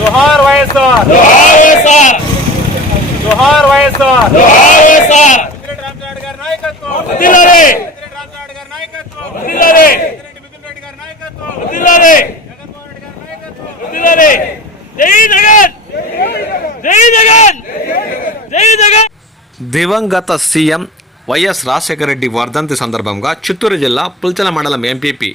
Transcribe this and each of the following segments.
జోహార్ వైఎస్ఆర్. జోహార్ వైఎస్ఆర్. పెద్దిరెడ్డి రామచంద్ర గారి నాయకత్వం. పెద్దిరెడ్డి రామచంద్ర గారి నాయకత్వం. పెద్దిరెడ్డి మిథున్ రెడ్డి గారి నాయకత్వం. జగన్మోహన్ రెడ్డి గారి నాయకత్వం. జై జగన్. జై జగన్. జై జగన్. దివంగత సీఎం వైఎస్ రాజశేఖర రెడ్డి వర్ధంతి సందర్భంగా చిత్తూరు జిల్లా పుల్చల మండలం ఎంపీపీ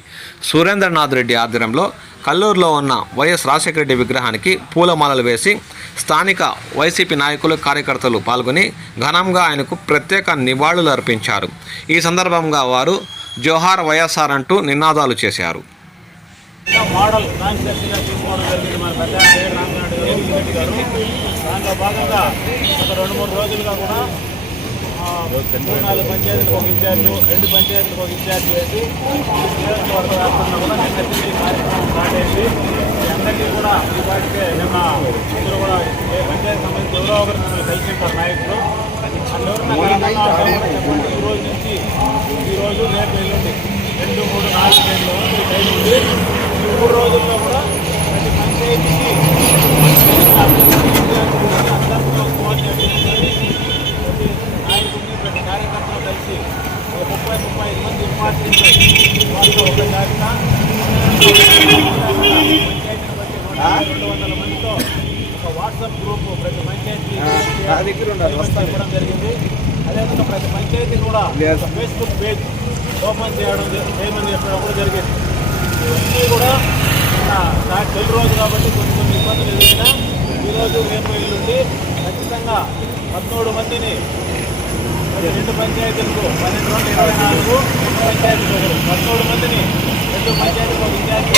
సురేంద్రనాథ్ రెడ్డి ఆధ్వర్యంలో కల్లూరులో ఉన్న వైఎస్ రాజశేఖర రెడ్డి విగ్రహానికి పూలమాలలు వేసి స్థానిక వైసీపీ నాయకులు కార్యకర్తలు పాల్గొని ఘనంగా ఆయనకు ప్రత్యేక నివాళులు అర్పించారు. ఈ సందర్భంగా వారు జోహార్ వైఎస్ఆర్ అంటూ నినాదాలు చేశారు. మోడల్ తీసుకోవడం జరిగింది మన పెద్ద రామనాయుడు గారు. దాంట్లో భాగంగా గత రెండు మూడు రోజులుగా కూడా మూడు నాలుగు పంచాయతీలకు ఒక ఇన్ఛార్జ్ రెండు పంచాయతీలకు ఒక ఇన్ఛార్జ్ వేసి నియోజకవర్గ వ్యాప్తంగా కూడా నిన్న తిరిగి కార్యక్రమం స్టార్ట్ అయింది అందరికీ కూడా ఈ పాటికే నిన్న అందరూ కూడా ఏ పంచాయతీ సంబంధించి ఎవరో ఒకరు మిమ్మల్ని కలిసి ఉంటారు నాయకులు ఈ రోజు నుంచి ఈరోజు రోజు రేపు ఎల్లుండి రెండు మూడు నాలుగు గంటల వరకు టైం ఉంది ఈ మూడు రోజుల్లో కూడా ప్రతి పంచాయతీకి అందరితో కోఆర్డినేట్ ప్రతి వచ్చి ముప్పై ముప్పై ఐదు మంది ఇంపార్టెంట్ వాళ్ళతో ఒక జాబితా రెండు వందల మందితో ఒక వాట్సాప్ గ్రూప్ ప్రతి పంచాయతీ ఇవ్వడం జరిగింది అదేవిధంగా ప్రతి పంచాయతీ కూడా ఫేస్బుక్ పేజ్ ఓపెన్ చేయడం చేయమని చెప్పడం కూడా జరిగింది ఇవన్నీ కూడా నాకు తొలి రోజు కాబట్టి కొన్ని కొన్ని ఇబ్బందులు ఎదురైనా ఈరోజు రేపు ఎల్లుండి ఖచ్చితంగా పదమూడు మందిని రెండు పంచాయతీలకు పన్నెండు వందల ఇరవై నాలుగు రెండు పంచాయతీలు ఒకరు పదమూడు మందిని రెండు పంచాయతీలకు ఇన్ఛార్జ్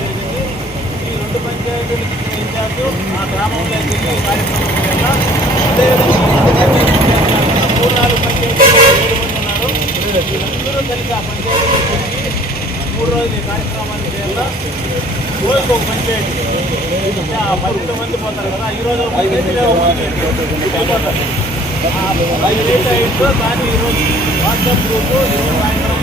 జరిగింది. ఈ రెండు పంచాయతీలకు ఇచ్చిన ఇన్ఛార్జ్ ఆ గ్రామంలో తిరిగి ఈ కార్యక్రమం చేయాలా? అదేవిధంగా మూడు నాలుగు పంచాయతీలు ఏడు మంది ఉన్నారు. వీళ్ళందరూ కలిసి ఆ పంచాయతీలో తిరిగి మూడు రోజులు ఈ కార్యక్రమాన్ని చేయాలా? రోజుకు ఒక పంచాయతీ. అంటే పన్నెండు మంది పోతారు కదా ఈ రోజు ఒక పంచాయతీ. రేపు ఒక పంచాయతీ అయిపోతారు అది లేట్ అయిందో కానీ ఈరోజు వాట్సాప్ గ్రూపు ఈరోజు సాయంత్రం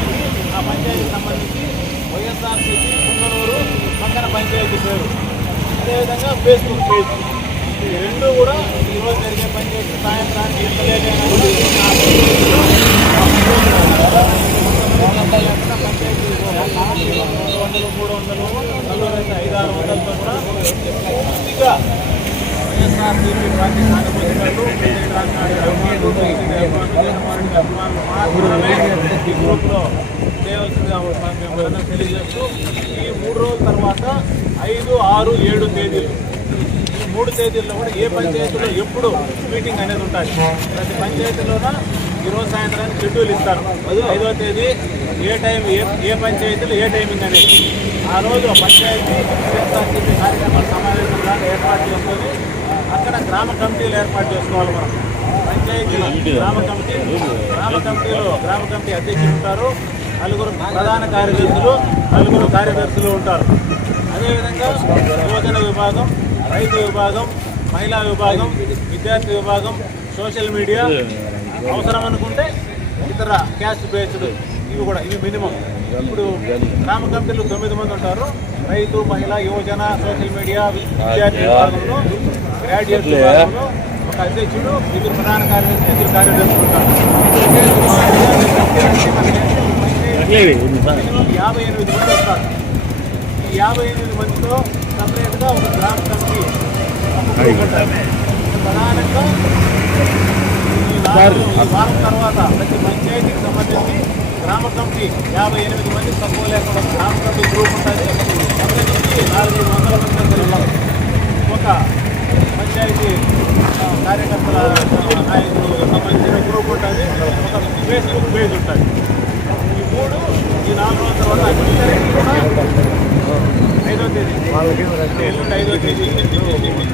ఆ పంచాయతీకి సంబంధించి వైఎస్ఆర్సీపీ పుంగనూరు పక్కన పంచాయతీ పేరు అదేవిధంగా ఫేస్బుక్ పేజ్ ఈ రెండు కూడా ఈరోజు జరిగే పంచాయతీ సాయంత్రానికి ఎంత లేట్ అయినా కూడా ఆ పంచాయతీలో పంచాయతీ రెండు వందలు మూడు వందలు నలుగురు అయితే ఐదు ఆరు వందలతో కూడా పూర్తిగా వైఎస్ఆర్సీపీ పార్టీ సానుభూతిగారు ఈ గ్రూప్లో చేయవలసిందిగా మేము తెలియజేస్తూ ఈ మూడు రోజుల తర్వాత ఐదు ఆరు ఏడు తేదీలు. ఈ మూడు తేదీల్లో కూడా ఏ పంచాయతీలో ఎప్పుడు మీటింగ్ అనేది ఉంటుంది ప్రతి పంచాయతీలోన ఈరోజు సాయంత్రానికి షెడ్యూల్ ఇస్తారు. ఐదో తేదీ ఏ టైం ఏ ఏ పంచాయతీలో ఏ టైమింగ్ అనేది. ఆ రోజు పంచాయతీ వైఎస్ఆర్సీపీ కార్యక్రమాల సమావేశం లాగా ఏర్పాటు చేసుకొని అక్కడ గ్రామ కమిటీలు ఏర్పాటు చేసుకోవాలి మనం. పంచాయతీలో గ్రామ కమిటీ గ్రామ కమిటీలో గ్రామ కమిటీ అధ్యక్షులు ఉంటారు. నలుగురు ప్రధాన కార్యదర్శులు నలుగురు కార్యదర్శులు ఉంటారు. అదేవిధంగా యువజన విభాగం రైతు విభాగం మహిళా విభాగం విద్యార్థి విభాగం సోషల్ మీడియా అవసరం అనుకుంటే ఇతర క్యాస్ట్ బేస్డ్ ఇవి కూడా ఇవి మినిమం. ఇప్పుడు గ్రామ కమిటీలు తొమ్మిది మంది ఉంటారు. రైతు మహిళ యువజన సోషల్ మీడియా విద్యార్థి విభాగంలో గ్రాడ్యుయేట్ విభాగంలో ఒక అధ్యక్షుడు ఇద్దరు ప్రధాన కార్యదర్శి ఇద్దరు కార్యదర్శులు ఉంటారు యాభై ఎనిమిది మంది వస్తారు. ఈ యాభై ఎనిమిది మందితో సపరేట్గా ఒక గ్రామ కమిటీ. ప్రధానంగా వారం తర్వాత ప్రతి పంచాయతీకి సంబంధించి గ్రామ కమిటీ యాభై ఎనిమిది మంది తక్కువ లేకుండా గ్రామ కమిటీ గ్రూప్ ఉంటుంది. సంబంధించి వందల మంది ఒక పంచాయతీ కార్యకర్తల నాయకులు సంబంధించిన గ్రూప్ ఉంటుంది. ఒక ఫేస్బుక్ పేజ్ ఉంటుంది. ఈ మూడు ఈ నాలుగు రోజుల తర్వాత కూడా ఐదో తేదీ ఎల్లుండి ఐదో తేదీ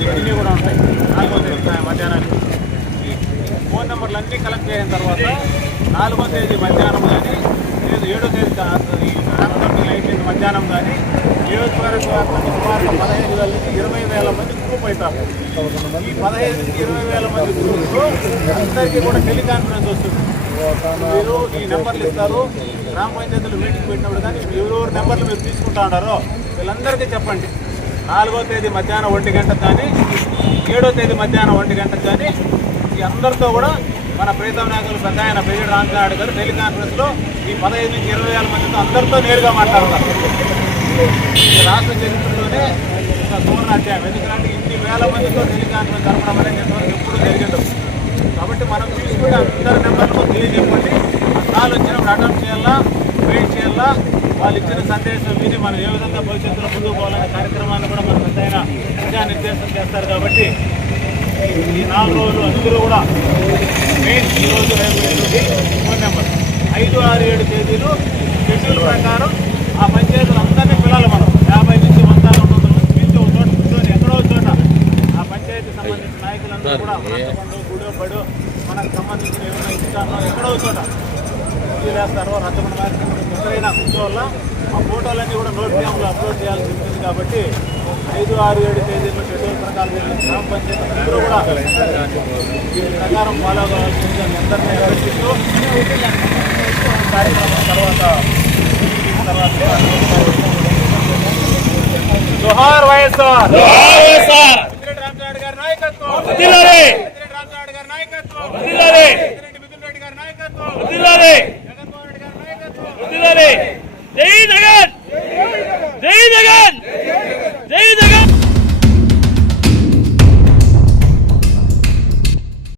ఇవన్నీ కూడా ఉంటాయి. నాలుగో తేదీ. నెంబర్లు అన్నీ కలెక్ట్ చేసిన తర్వాత నాలుగో తేదీ మధ్యాహ్నం కానీ లేదు ఏడో తేదీ కా- అయిపోయింది మధ్యాహ్నం కానీ నియోజకవర్గ సుమారు పదహైదు వేల నుంచి ఇరవై వేల మంది గ్రూప్ అవుతారు. ఈ పదహైదు నుంచి ఇరవై వేల మంది గ్రూప్లో అందరికీ కూడా టెలికాన్ఫరెన్స్ వస్తుంది. మీరు ఈ నెంబర్లు ఇస్తారు. గ్రామ పంచాయతీలు మీటింగ్ పెట్టినప్పుడు కానీ ఎవరెవరు నెంబర్లు మీరు తీసుకుంటా ఉంటారో వీళ్ళందరికీ చెప్పండి. నాలుగో తేదీ మధ్యాహ్నం ఒంటి గంటకు కానీ ఏడో తేదీ మధ్యాహ్నం ఒంటి గంటకు కానీ ఈ అందరితో కూడా మన ప్రీతం నాయకులు పెద్ద ఆయన పెరిగి రామనాయుడు గారు టెలికాన్ఫరెన్స్లో ఈ పదహైదు నుంచి ఇరవై వేల మందితో అందరితో నేరుగా మాట్లాడతారు. రాష్ట్ర చరిత్రలోనే ఒక సువర్ణ అధ్యాయం. ఎందుకంటే ఇన్ని వేల మందితో టెలికాన్ఫరెన్స్ జరపడం అనేది ఇంతవరకు ఎప్పుడు జరిగింది. కాబట్టి మనం తీసుకుని అందరి నెంబర్లు తెలియజెప్పండి. అన్నాలు వచ్చినప్పుడు అటెంప్ట్ చేయాలా వెయిట్ చేయాలా? వాళ్ళు ఇచ్చిన సందేశం విని మనం ఏ విధంగా భవిష్యత్తులో ముందుకు పోవాలనే కార్యక్రమాన్ని కూడా మనం ఎంతైనా నిర్దేశం చేస్తారు కాబట్టి ఈ నాలుగు రోజులు అందరూ కూడా మెయిన్ ఈ రోజు రేపు ఫోన్ నెంబర్. ఐదు ఆరు ఏడు తేదీలు షెడ్యూల్ ప్రకారం ఆ పంచాయతీలు అందరినీ పిల్లలు మనం. యాభై నుంచి వంద రెండు వందల మంది పిలిచి ఒక చోట కూర్చొని ఎక్కడో చోట ఆ పంచాయతీ సంబంధించిన నాయకులందరూ కూడా పండు గుడో బడో మనకు సంబంధించిన ఏమైనా ఇస్తానో ఎక్కడో చోట. వేస్తారు రచ్చబండ కార్యక్రమం ఎక్కడైనా కూర్చోవాల? ఆ ఫోటోలన్నీ కూడా నోట్ క్యామ్లో అప్లోడ్ చేయాల్సి ఉంటుంది కాబట్టి ఐదు ఆరు ఏడు తేదీల్లో షెడ్యూల్ ప్రకారం గ్రామ పంచాయతీ అందరూ కూడా దీని ప్రకారం ఫాలో కావాల్సిందిగా మీ అందరినీ అభ్యర్థిస్తూ కార్యక్రమం తర్వాత తర్వాత జోహార్ వైఎస్ఆర్. రామనాయుడు గారి నాయకత్వం. Vem, Miguel!